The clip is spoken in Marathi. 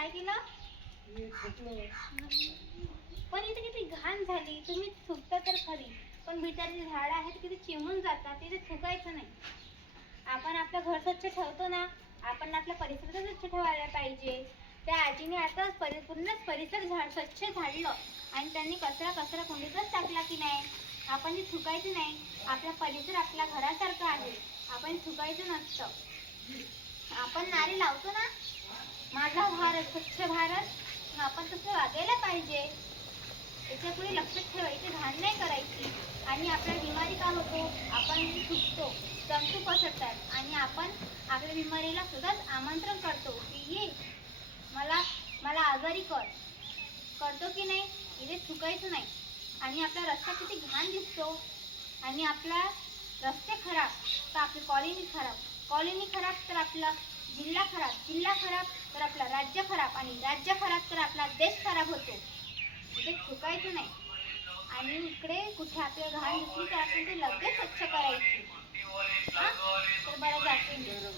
काय केलं? पण इथे किती घाण झाली. तुम्ही थुकता तर खरी, पण बिटाची झाडं आहेत किती चिमून जातात, तिथे थुकायचं नाही. आपण आपलं घर स्वच्छ ठेवतो ना, आपण आपला परिसर स्वच्छ ठेवायला पाहिजे. त्या आजीने आता पूर्ण परिसर स्वच्छ झाडलं आणि त्यांनी कचरा कुंडीतच टाकला की नाही. आपण ते थुकायचं नाही. आपला परिसर आपल्या घरासारखा आहे, आपण थुकायचं नसतं. आपण नारे लावतो ना, माझा भारत स्वच्छ भारत, आपण तसं वागायला पाहिजे. याच्या पुढे लक्षात ठेवायचे, घाण नाही करायची. आणि आपल्याला बिमारी का होतो? आपण थुकतो, जंतू पसरतात आणि आपण आपल्या बिमारीला सुद्धाच आमंत्रण करतो की ये मला मला आजारी करतो की नाही. इथे थुकायचं नाही. आणि आपला रस्ता किती घाण दिसतो. आणि आपला रस्ते खराब तर आपली कॉलनी खराब तर आपला जिल्हा खराब तर आपला राज्य खराब, आणि राज्य खराब तर आपला देश खराब होतो. इथे थुकायचं नाही. आणि इकडे कुठे आपल्याला घाण दिसली तर आपण ते लगेच स्वच्छ करायची. तर बरं जाते.